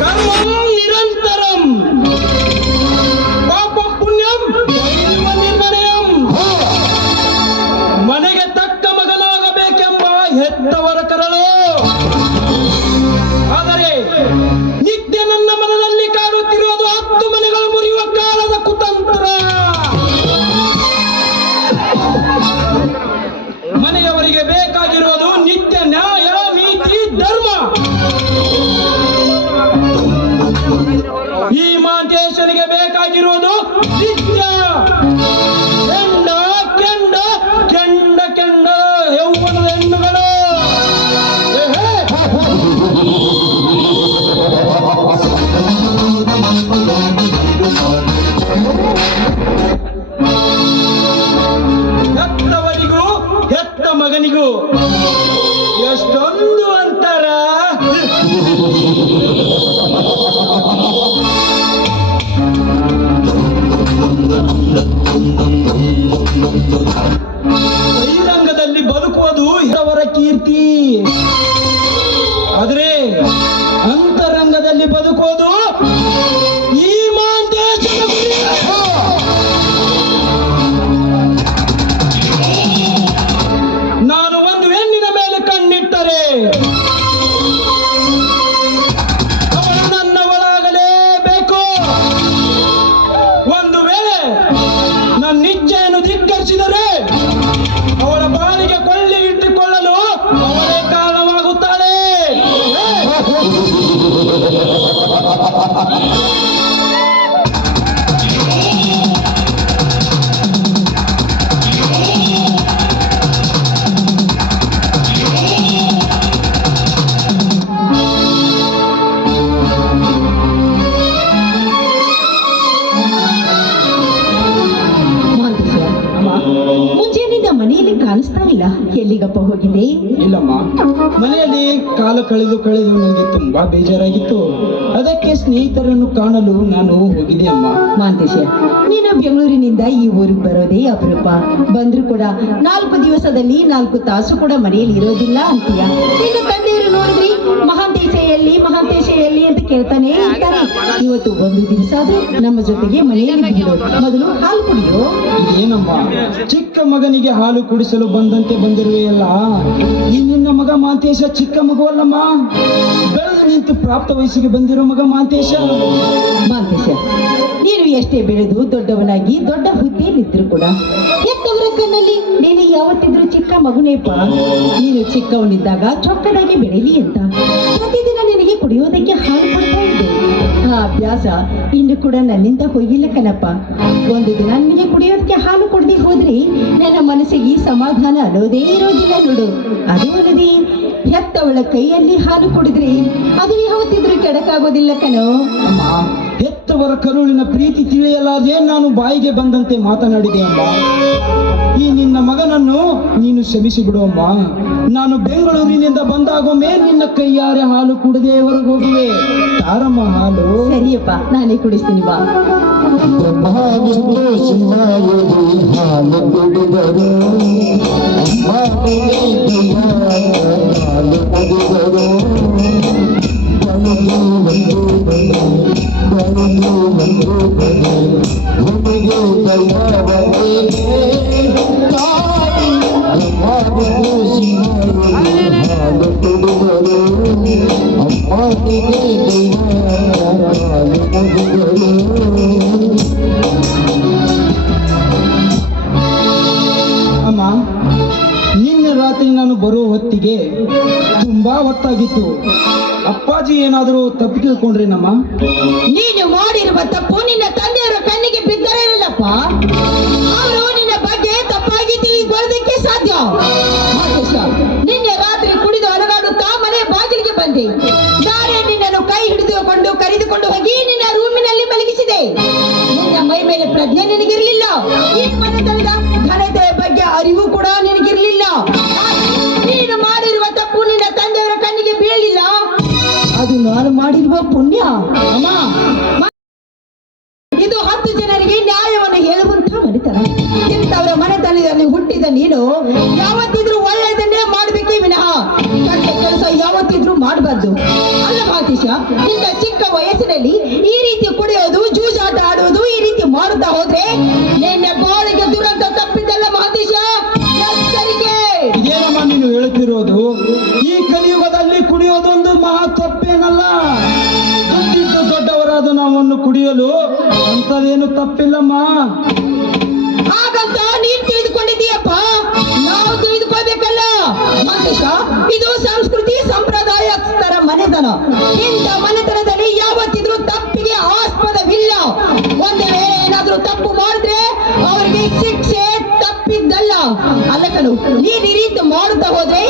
ಕರ್ಮಂ ನಿರಂತರಂ ಪಾಪ ಪುಣ್ಯಂ ದೈವ ನಿರ್ಣಯಂ. ಮನೆಗೆ ತಕ್ಕ ಮಗನಾಗಬೇಕೆಂಬ ಹೆತ್ತವರ ಕರಳು. ಆದರೆ ನಿತ್ಯ ನನ್ನ ಮನದಲ್ಲಿ ಕಾಡುತ್ತಿರುವುದು 10 ಮನೆಗಳು ಮುರಿಯುವ ಕಾಲದ ಕುತಂತ್ರ. ಮನೆಯವರಿಗೆ ಬೇಕಾಗಿರುವುದು ನಿತ್ಯ ನ್ಯಾಯ, ನೀತಿ, ಧರ್ಮ. ಈ ಮಾಂತೇಶನಿಗೆ ಬೇಕಾಗಿರುವುದು ನಿತ್ಯ ಕೆಂಡ ಕೆಂಡ ಕೆಂಡ ಕೆಂಡ ಯೌವನದ ಹೆಣ್ಣುಗಳು. ಹೆತ್ತವರಿಗೂ ಹೆತ್ತ ಮಗನಿಗೂ ಎಷ್ಟೊಂದು ಅಂತರ. ಬಹಿರಂಗದಲ್ಲಿ ಬದುಕುವುದು ಅವರ ಕೀರ್ತಿ, ಆದರೆ ಅಂತರಂಗದಲ್ಲಿ ಬದುಕುವುದು ಈ ಮಾಂತೇಶನ ಗುರಿ. ನಾನು ಒಂದು ಹೆಣ್ಣಿನ ಮೇಲೆ ಕಣ್ಣಿಟ್ಟರೆ ಅವಳು ನನ್ನವಳಾಗಲೇಬೇಕು. ಒಂದು ವೇಳೆ ನನ್ನ ಇಚ್ಛೆಯನ್ನು ಧಿಕ್ಕರಿಸಿದರೆ ಅವಳ ಬಾಳಿಗೆ ಕೊಳ್ಳಿ ಇಟ್ಟುಕೊಳ್ಳಲು ಅವಳೇ ಕಾರಣವಾಗುತ್ತಾಳೆ. ಮುಂಜಾನಿಂದ ಮನೆಯಲ್ಲಿ ಕಾಣಿಸ್ತಾ ಇಲ್ಲ, ಎಲ್ಲಿಗಪ್ಪ ಹೋಗಿದೆ? ಇಲ್ಲಮ್ಮ, ಮನೆಯಲ್ಲಿ ಕಾಲ ಕಳೆದು ನನಗೆ ತುಂಬಾ ಬೇಜಾರಾಗಿತ್ತು. ಅದಕ್ಕೆ ಸ್ನೇಹಿತರನ್ನು ಕಾಣಲು ನಾನು ಹೋಗಿದೆ ಅಮ್ಮ. ಮಾಂತೇಶ, ನೀನು ಬೆಂಗಳೂರಿನಿಂದ ಈ ಊರಿಗೆ ಬರೋದೇ ಅಪರೂಪ. ಬಂದ್ರು ಕೂಡ 4 ದಿವಸದಲ್ಲಿ 4 ತಾಸು ಕೂಡ ಮನೆಯಲ್ಲಿ ಇರೋದಿಲ್ಲ ಅಂತೀಯ. ನಿನ್ನ ತಂದೆಯವರು ನೋಡಿದ್ರಿ ಮಹಾಂತೇಶ ಎಲ್ಲಿ ಅಂತ ಕೇಳ್ತಾನೆ ಇರ್ತಾರೆ. ಇವತ್ತು ಒಂದು ದಿವಸ ಆದ್ರೂ ನಮ್ಮ ಜೊತೆಗೆ ಮನೆಯಲ್ಲಿ ಮೊದಲು ಹಾಲು ಕುಡಿಯೋ. ಏನಮ್ಮ, ಚಿಕ್ಕ ಮಗನಿಗೆ ಹಾಲು ಕುಡಿಸಲು ಬಂದಂತೆ ಬಂದಿರುವೆಯಲ್ಲ. ಈ ನಿನ್ನ ಮಗ ಮಾಂತೇಶ ಚಿಕ್ಕ ಮಗುವಲ್ಲಮ್ಮ, ಬೆಳೆದು ನಿಂತು ಪ್ರಾಪ್ತ ವಯಸ್ಸಿಗೆ ಬಂದಿರೋ ಮಗ ಮಾಂತೇಶ. ನೀನು ಎಷ್ಟೇ ಬೆಳೆದು ದೊಡ್ಡವನಾಗಿ ದೊಡ್ಡ ಹುದ್ದೆಯಲ್ಲಿದ್ರು ಕೂಡ ಹೆತ್ತವರ ಕಣ್ಣಲ್ಲಿ ನೀನು ಯಾವತ್ತಿದ್ರು ಚಿಕ್ಕ ಮಗುನೇಪ. ನೀನು ಚಿಕ್ಕವನಿದ್ದಾಗ ಚೊಕ್ಕನಾಗಿ ಬೆಳೀಲಿ ಅಂತ ಪ್ರತಿದಿನ ನಿನಗೆ ಕುಡಿಯೋದಕ್ಕೆ ಹಾಲು ಕೊಡ್ತಾ ಇದ್ದೆ. ಆ ಅಭ್ಯಾಸ ಇನ್ನು ಕೂಡ ನನ್ನಿಂದ ಹೋಗಿಲ್ಲ ಕಣಪ್ಪ. ಒಂದು ದಿನ ನಿನಗೆ ಕುಡಿಯೋದಕ್ಕೆ ಹಾಲು ಕೊಡದೆ ಹೋದ್ರಿ ನನ್ನ ಮನಸ್ಸಿಗೆ ಸಮಾಧಾನ ಅನ್ನೋದೇ ಇರೋದಿಲ್ಲ ನೋಡು. ಅದು ಅಲ್ಲದೆ ಹೆತ್ತವಳ ಕೈಯಲ್ಲಿ ಹಾಲು ಕುಡಿದ್ರೆ ಅದು ಯಾವತ್ತಿದ್ರು ಕೆಡಕಾಗೋದಿಲ್ಲ ಕಣೋ. ಅಮ್ಮ, ಹೆತ್ತವರ ಕರುಳಿನ ಪ್ರೀತಿ ತಿಳಿಯಲಾದೆ ನಾನು ಬಾಯಿಗೆ ಬಂದಂತೆ ಮಾತನಾಡಿದೆ ಅಮ್ಮ. ಈ ನಿನ್ನ ಮಗನನ್ನು ನೀನು ಕ್ಷಮಿಸಿ ಬಿಡುವಮ್ಮ. ನಾನು ಬೆಂಗಳೂರಿನಿಂದ ಬಂದಾಗೊಮ್ಮೆ ನಿನ್ನ ಕೈಯಾರೆ ಹಾಲು ಕುಡದೆ ಹೊರಗೆ ಹೋಗುವೆ. ತಾರಮ್ಮ ಹಾಲು. ಸರಿಯಪ್ಪ, ನಾನೇ ಕುಡಿಸ್ತೀನಿ ಬಾ. ಅಮ್ಮ, ನಿನ್ನೆ ರಾತ್ರಿ ನಾನು ಬರೋ ಹೊತ್ತಿಗೆ ತುಂಬಾ ಹೊತ್ತಾಗಿತ್ತು. ಅಪ್ಪಾಜಿ ಏನಾದರೂ ತಪ್ಪು ತಿಳ್ಕೊಂಡ್ರೇನಮ್ಮ? ನೀನು ಮಾಡಿರುವ ತಪ್ಪು ನಿನ್ನ ತಂದೆಯವರ ಕಣ್ಣಿಗೆ ಬಿದ್ದರೇನಲ್ಲಪ್ಪ. ಅವರು ನಿನ್ನ ಬಗ್ಗೆ ತಪ್ಪಾಗಿ ತಿಳಿದುಕೊಳ್ಳೋದಕ್ಕೆ ಸಾಧ್ಯ. ನಿನ್ನೆ ರಾತ್ರಿ ಕುಡಿದು ಅಲಗಾಡುತ್ತಾ ಮನೆ ಬಾಗಿಲಿಗೆ ಬಂದೆ. ನಾನೇ ನಿನ್ನನ್ನು ಕೈ ಹಿಡಿದುಕೊಂಡು ಕರೆದುಕೊಂಡು ಹೋಗಿ ನಿನ್ನ ರೂಮಿನಲ್ಲಿ ಮಲಗಿಸಿದೆ. ನಿನ್ನ ಮೈ ಮೇಲೆ ಪ್ರಜ್ಞೆ ನಿನಗಿರ್ಲಿಲ್ಲ. ಈ ಮನೆತನದ ಘನತೆಯ ಬಗ್ಗೆ ಅರಿವು ಕೂಡ ನಿನಗಿರ್ಲಿಲ್ಲ. ನೀನು ಮಾಡಿರುವ ತಪ್ಪು ನಿನ್ನ ತಂದೆಯವರ ಕಣ್ಣಿಗೆ ಬೀಳಲಿಲ್ಲ. ಅದು ನಾನು ಮಾಡಿರುವ ಪುಣ್ಯ. ಅಮ್ಮ, ಇದು 10 ಜನರಿಗೆ ನ್ಯಾಯವನ್ನು ಹೇಳುವಂತ ಮನೆತನ. ಇಂಥವರ ಮನೆತನದಲ್ಲಿ ಹುಟ್ಟಿದ ನೀನು ಯಾವತ್ತಿದ್ರೂ ಒಳ್ಳೆಯದನ್ನೇ ಮಾಡಬೇಕೇ ವಿನಃ ನಿನ್ನ ಚಿಕ್ಕ ವಯಸ್ಸಿನಲ್ಲಿ ಈ ರೀತಿ ಕುಡಿಯೋದು ಜೂಜಾಟ ಆಡುವುದು ಈ ರೀತಿ ಮಾಡುತ್ತಾ ಹೋದ್ರೆ ನಿನ್ನ ಬಾಳಿಗೆ ದುರಂತ ತಪ್ಪಿದ್ದಲ್ಲ ಮಹದೇಶ. ಎಚ್ಚರಿಕೆ. ಇದೇನಮ್ಮ ನೀನು ಹೇಳುತ್ತಿರೋದು? ಈ ಕಲಿಯುಗದಲ್ಲಿ ಕುಡಿಯೋದೊಂದು ಮಹಾ ತಪ್ಪೇನಲ್ಲ. ದುಡ್ಡಿದ್ದು ದೊಡ್ಡವರಾದ ನಾವನ್ನು ಕುಡಿಯಲು ಅಂಥದ್ದೇನು ತಪ್ಪಿಲ್ಲಮ್ಮ. ಹಾಗಂತ ನೀನ್ ತಿಳಿದುಕೊಂಡಿದ್ದೀಯಪ್ಪ, ನಾವು ತಿಳಿದುಕೊಳ್ಬೇಕಲ್ಲ ಮಹದೇಶ. ಇದು ಸಂಸ್ಕೃತಿ ಸಂಪ್ರದಾಯಸ್ಥರ ಮನೆತನ. ಇಂಥ ಮನೆತನದಲ್ಲಿ ಯಾವತ್ತಿದ್ರೂ ತಪ್ಪಿಗೆ ಆಸ್ಪದವಿಲ್ಲ. ಒಂದು ವೇಳೆ ಏನಾದ್ರೂ ತಪ್ಪು ಮಾಡಿದ್ರೆ ಅವರಿಗೆ ಶಿಕ್ಷೆ ತಪ್ಪಿದ್ದಲ್ಲ. ಅಲ್ಲಕನು ನೀನ್ ಈ ರೀತಿ ಮಾಡುತ್ತಾ ಹೋದ್ರೆ